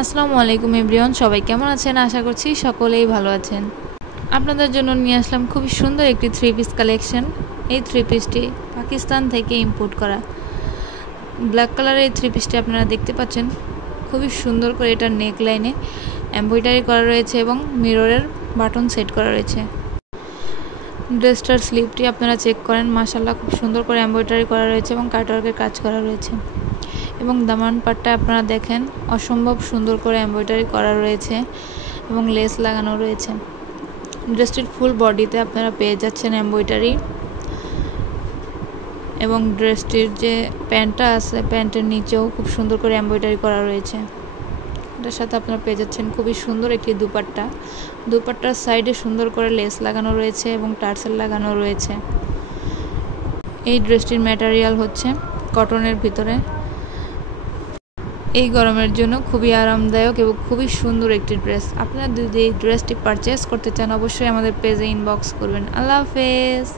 আসসালামু আলাইকুম এভরিওয়ান, সবাই কেমন আছেন? আশা করছি সকলেই ভালো আছেন। আপনাদের জন্য নিয়ে আসলাম খুবই সুন্দর একটি থ্রি পিস কালেকশন। এই থ্রি পিসটি পাকিস্তান থেকে ইম্পোর্ট করা। ব্ল্যাক কালারের এই থ্রি পিসটি আপনারা দেখতে পাচ্ছেন। খুবই সুন্দর করে এটার নেক লাইনে এমব্রয়ডারি করা রয়েছে এবং মিররের বাটন সেট করা রয়েছে। ড্রেসটার স্লিভটি আপনারা চেক করেন, মাশাআল্লাহ খুব সুন্দর করে এমব্রয়ডারি করা রয়েছে এবং কাটওয়ার্কের কাজ করা রয়েছে। এবং দামান পাটটা আপনারা দেখেন, অসম্ভব সুন্দর করে এমব্রয়ডারি করা রয়েছে এবং লেস লাগানো রয়েছে। ড্রেসটির ফুল বডিতে আপনারা পেয়ে যাচ্ছেন এমব্রয়ডারি এবং ড্রেসটির যে প্যান্টটা আছে প্যান্টের নিচেও খুব সুন্দর করে এমব্রয়ডারি করা রয়েছে। এটার সাথে আপনারা পেয়ে যাচ্ছেন খুবই সুন্দর একটি দুপাট্টা। দুপাট্টার সাইডে সুন্দর করে লেস লাগানো রয়েছে এবং টার্সেল লাগানো রয়েছে। এই ড্রেসটির ম্যাটেরিয়াল হচ্ছে কটনের ভিতরে। এই গরমের জন্য খুবই আরামদায়ক এবং খুবই সুন্দর একটি ড্রেস। আপনারা যদি এই ড্রেসটি পারচেস করতে চান অবশ্যই আমাদের পেজে ইনবক্স করবেন। আল্লাহ হাফেজ।